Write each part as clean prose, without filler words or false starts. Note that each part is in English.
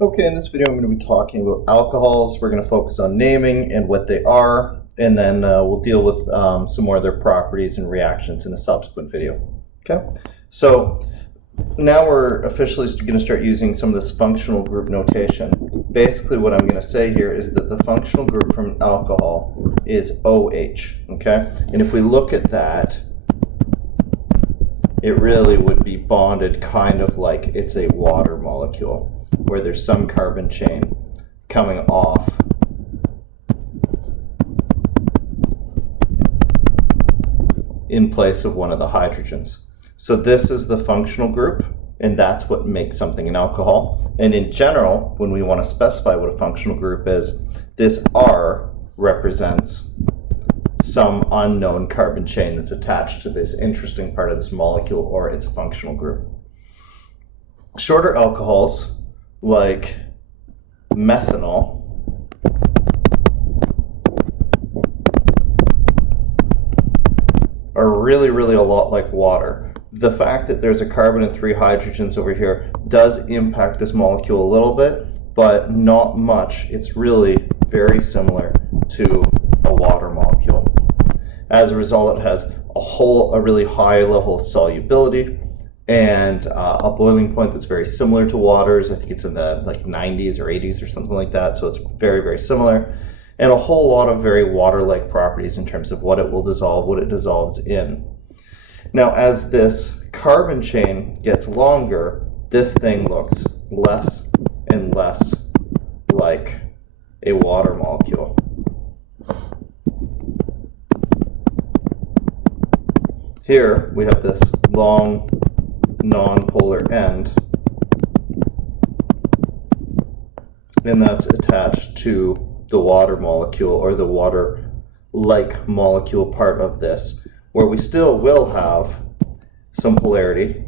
Okay, in this video I'm going to be talking about alcohols. We're going to focus on naming and what they are, and then we'll deal with some more of their properties and reactions in a subsequent video. Okay, so now we're officially going to start using some of this functional group notation. Basically what I'm going to say here is that the functional group from alcohol is OH, okay? And if we look at that, it really would be bonded kind of like it's a water molecule, where there's some carbon chain coming off in place of one of the hydrogens. So this is the functional group, and that's what makes something an alcohol. And in general, when we want to specify what a functional group is, this R represents some unknown carbon chain that's attached to this interesting part of this molecule, or it's a functional group. Shorter alcohols like methanol are really a lot like water. The fact that there's a carbon and 3 hydrogens over here does impact this molecule a little bit, but not much. It's really very similar to a water molecule. As a result, it has a really high level of solubility and a boiling point that's very similar to water's. I think it's in the like 90s or 80s or something like that, so it's very similar, and a whole lot of very water-like properties in terms of what it will dissolve, what it dissolves in. Now, as this carbon chain gets longer, this thing looks less and less like a water molecule. Here we have this long non-polar end, and that's attached to the water molecule, or the water-like molecule part of this, where we still will have some polarity,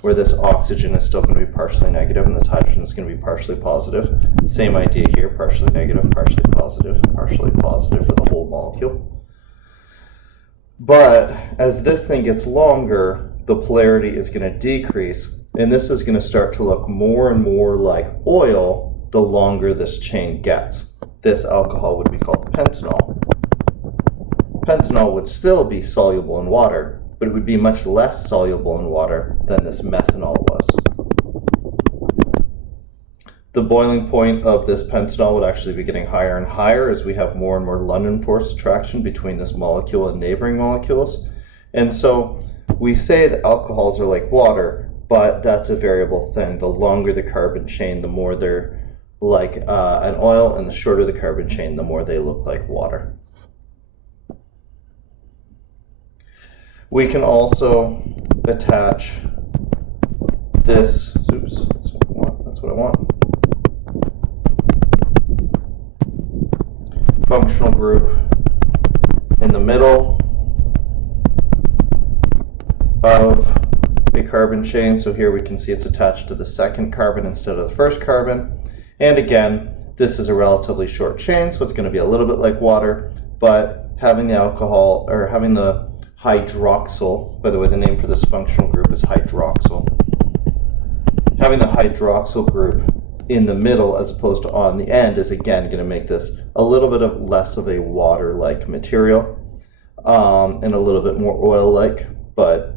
where this oxygen is still going to be partially negative and this hydrogen is going to be partially positive. Same idea here, partially negative, partially positive for the whole molecule. But as this thing gets longer, the polarity is going to decrease, and this is going to start to look more and more like oil the longer this chain gets. This alcohol would be called pentanol. Pentanol would still be soluble in water, but it would be much less soluble in water than this methanol was. The boiling point of this pentanol would actually be getting higher and higher as we have more and more London force attraction between this molecule and neighboring molecules. And so we say that alcohols are like water, but that's a variable thing. The longer the carbon chain, the more they're like an oil, and the shorter the carbon chain, the more they look like water. We can also attach this, oops, that's what I want. Functional group in the middle of a carbon chain. So here we can see it's attached to the second carbon instead of the first carbon. And again, this is a relatively short chain, so it's going to be a little bit like water, but having the alcohol, or having the hydroxyl, by the way, the name for this functional group is hydroxyl. Having the hydroxyl group in the middle as opposed to on the end is again going to make this a little bit of less of a water-like material, and a little bit more oil-like, but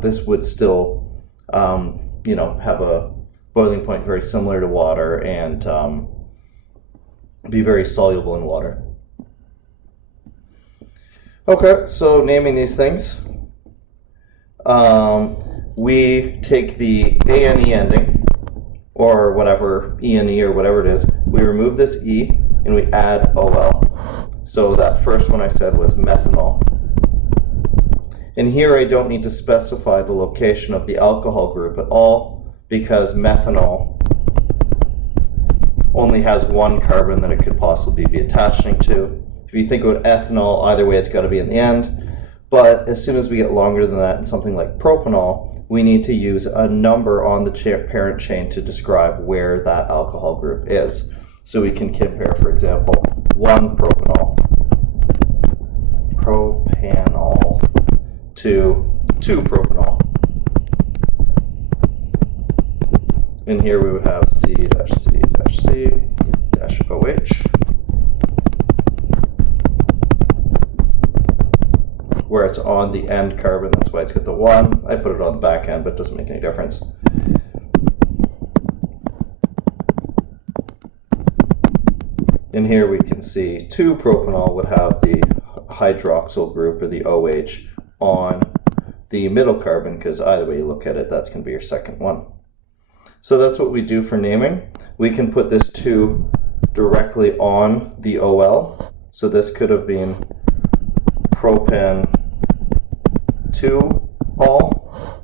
this would still have a boiling point very similar to water and be very soluble in water. Okay, so naming these things, we take the ANE ending, or whatever, ENE or whatever it is, we remove this E and we add OL. So that first one I said was methanol. And here I don't need to specify the location of the alcohol group at all, because methanol only has one carbon that it could possibly be attaching to. If you think about ethanol, either way it's got to be in the end. But as soon as we get longer than that in something like propanol, we need to use a number on the parent chain to describe where that alcohol group is. So we can compare, for example, 1 propanol to 2 propanol. In here we would have C-C-C-OH, where it's on the end carbon, that's why it's got the 1. I put it on the back end, but it doesn't make any difference. In here we can see 2-propanol would have the hydroxyl group, or the OH, on the middle carbon, because either way you look at it, that's going to be your second one. So that's what we do for naming. We can put this 2 directly on the OL. So this could have been propan 2-ol.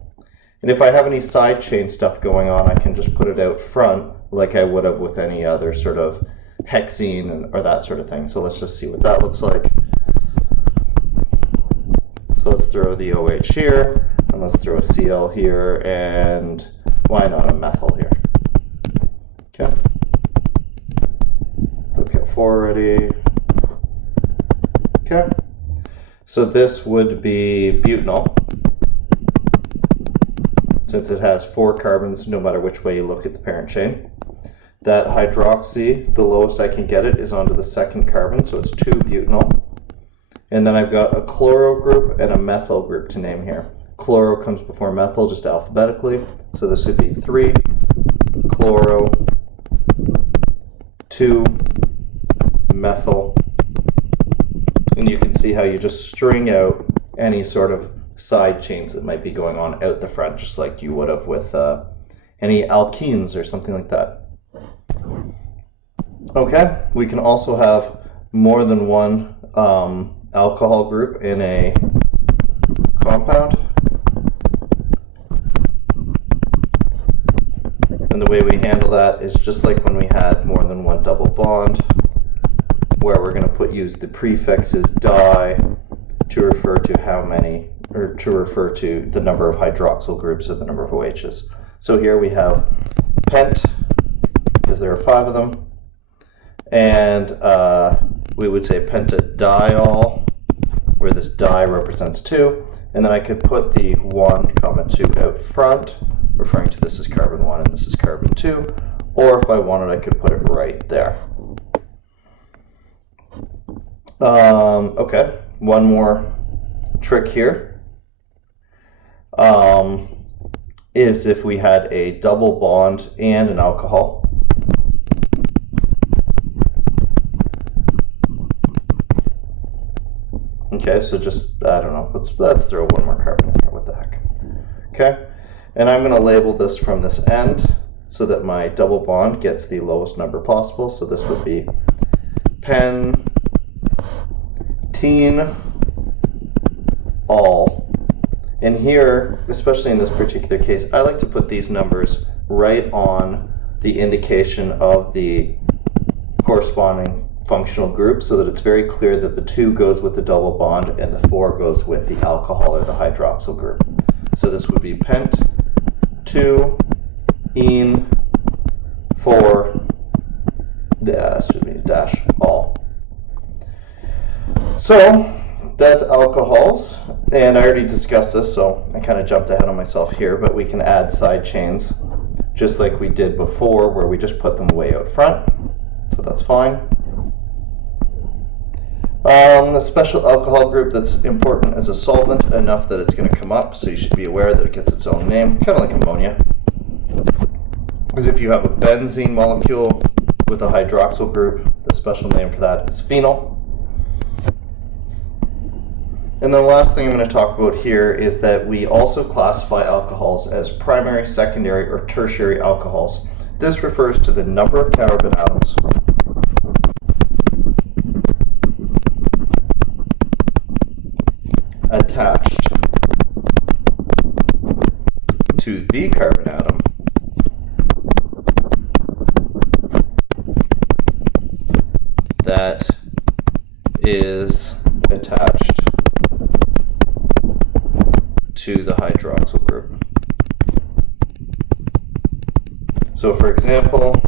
And if I have any side chain stuff going on, I can just put it out front like I would have with any other sort of hexene or that sort of thing. So let's just see what that looks like. So let's throw the OH here, and let's throw a Cl here, and why not a methyl here? Okay. Let's get 4 already. Okay. So this would be butanol, since it has 4 carbons no matter which way you look at the parent chain. That hydroxy, the lowest I can get it, is onto the second carbon, so it's 2-butanol. And then I've got a chloro group and a methyl group to name here. Chloro comes before methyl just alphabetically, so this would be 3-chloro, 2-methyl. And you can see how you just string out any sort of side chains that might be going on out the front, just like you would have with any alkenes or something like that. Okay, we can also have more than one alcohol group in a compound. And the way we handle that is just like when we had more than one double bond, where we're going to use the prefixes di to refer to how many, or to refer to the number of hydroxyl groups or the number of OHs. So here we have pent, because there are 5 of them, and we would say pentadiol, where this di represents 2, and then I could put the 1, 2 out front, referring to this as carbon 1 and this is carbon 2, or if I wanted I could put it right there. Okay, one more trick here is if we had a double bond and an alcohol. Okay, so just, I don't know, let's throw one more carbon in here, what the heck. Okay, and I'm going to label this from this end so that my double bond gets the lowest number possible. So this would be pentene-ol. And here, especially in this particular case, I like to put these numbers right on the indication of the corresponding functional group so that it's very clear that the 2 goes with the double bond and the 4 goes with the alcohol or the hydroxyl group. So this would be pent 2 ene 4 should be dash all. So that's alcohols, and I already discussed this, so I kind of jumped ahead on myself here, but we can add side chains just like we did before, where we just put them way out front, so that's fine. A special alcohol group that's important as a solvent enough that it's going to come up, so you should be aware that it gets its own name, kind of like ammonia. Because if you have a benzene molecule with a hydroxyl group, the special name for that is phenol. And then the last thing I'm going to talk about here is that we also classify alcohols as primary, secondary, or tertiary alcohols. This refers to the number of carbon atoms attached to the carbon atom that is attached to the hydroxyl group. So for example,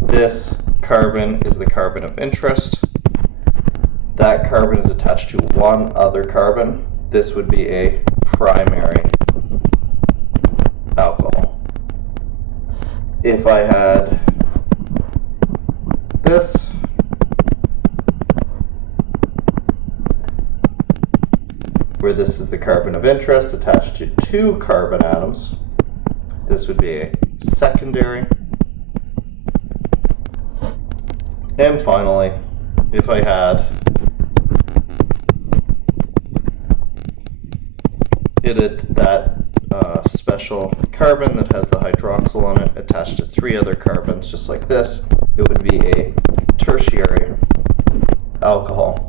this carbon is the carbon of interest. That carbon is attached to one other carbon. This would be a primary alcohol. If I had this, where this is the carbon of interest attached to 2 carbon atoms, this would be a secondary. And finally, if I had that special carbon that has the hydroxyl on it attached to 3 other carbons, just like this, it would be a tertiary alcohol.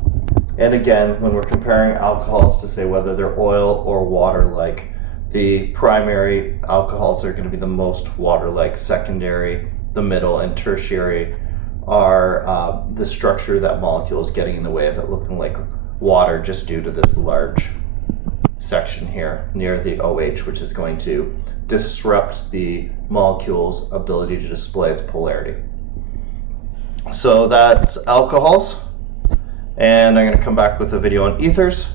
And again, when we're comparing alcohols to say whether they're oil or water-like, the primary alcohols are going to be the most water-like, secondary, the middle, and tertiary are the structure of that molecule is getting in the way of it looking like water just due to this large section here near the OH, which is going to disrupt the molecule's ability to display its polarity. So that's alcohols, and I'm going to come back with a video on ethers.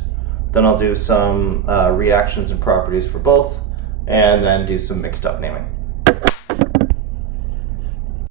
Then I'll do some reactions and properties for both, and then do some mixed up naming.